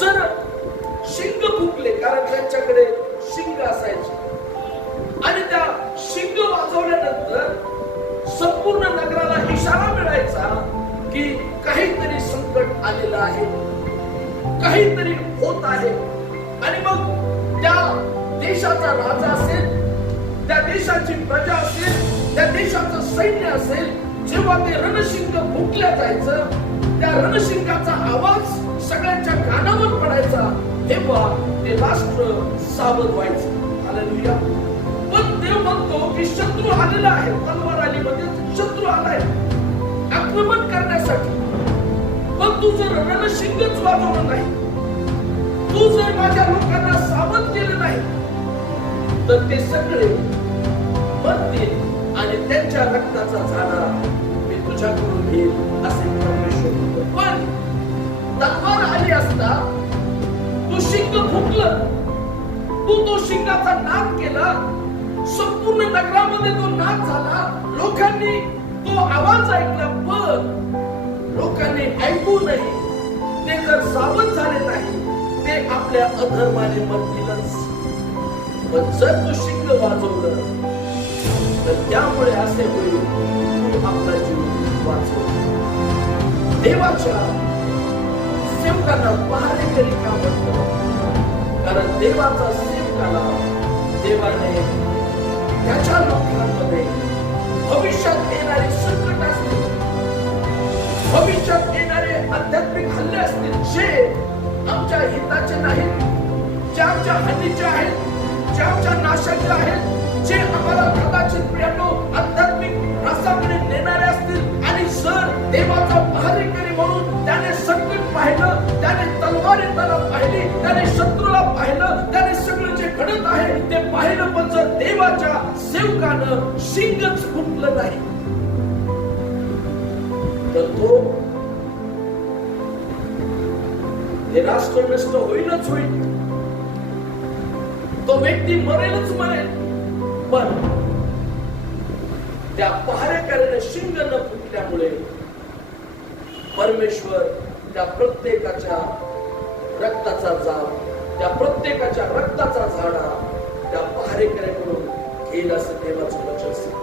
जर शिंग फुकले, कारण त्यांच्याकडे शिंग असायचे आणि त्या शिंग वाजवल्यानंतर संपूर्ण नगराला इशारा मिळायचा की काहीतरी संकट आलेलं आहे, काहीतरी होत आहे. आणि मग त्या देशाचा राजा असेल, त्या देशाची प्रजा असेल, त्या देशाचं सैन्य असेल, जेव्हा ते रणशिंग फुकल्या जायचं, त्या रणशिंगाचा आवाज सगळ्यांच्या कानावर पडायचा, तेव्हा ते राष्ट्र सावध व्हायचं. हालेलुया. पण देव म्हणतो की शत्रू आलेला आहे, तलवार आली म्हणजे शत्रू आलाय आक्रमण करण्यासाठी. पण तू जर रणशिंगच वाजवलं नाही, तू जर माझ्या लोकांना सावध केलं नाही, तर ते सगळे मरतील आणि त्यांच्या रक्ताचा झाडा मी तुझ्याकडून घेईल असे परमेश्वर म्हणतो. पण तलवार आली असता तू शिंग फुकलं, तू तो शिंगाचा नाद केला, संपूर्ण नगरामध्ये तो नाद झाला, लोकांनी तो आवाज ऐकला, पण लोकांनी ऐकू नाही, ते जर सावध झाले नाही, ते आपल्या अधर्माने मरतीलच. पण जर तू शिंग वाजवलं तर त्यामुळे असे होईल तू आपला जीव वाचव. देवाच्या सेवकांना पहारेकरी का म्हणतो? कारण देवाचा सेवकाला देवाने त्याच्या लोकांमध्ये भविष्यात येणारे संकट असतील, भविष्यात येणारे आध्यात्मिक हल्ले असतील, जे आमच्या हिताचे नाहीत, जे आमच्या हानीचे आहेत, जे आमच्या नाशाचे आहेत, जे आम्हाला कदाचित प्रियानो आध्यात्मिक रसाकडे नेणारे असतील. आणि जर देवाचा पहारेकरी म्हणून त्याने संकट पाहिलं, त्याने तलवार येताना पाहिली, त्याने शत्रूला पाहिलं, त्याने सगळं जे घडत आहे ते पाहिलं, पण जर देवाच्या सेवकानं शिंगच फुटलं नाही तर तो हे राष्ट्र नष्ट होईलच होईल, तो व्यक्ती मरेलच मरेल. पण त्या पहारेकऱ्याने शिंग न फुटल्यामुळे परमेश्वर त्या प्रत्येकाच्या रक्ताचा जाळ, त्या प्रत्येकाच्या रक्ताचा झाडा त्या पहारेकऱ्याकडून घेईल असं देवाचं वचन.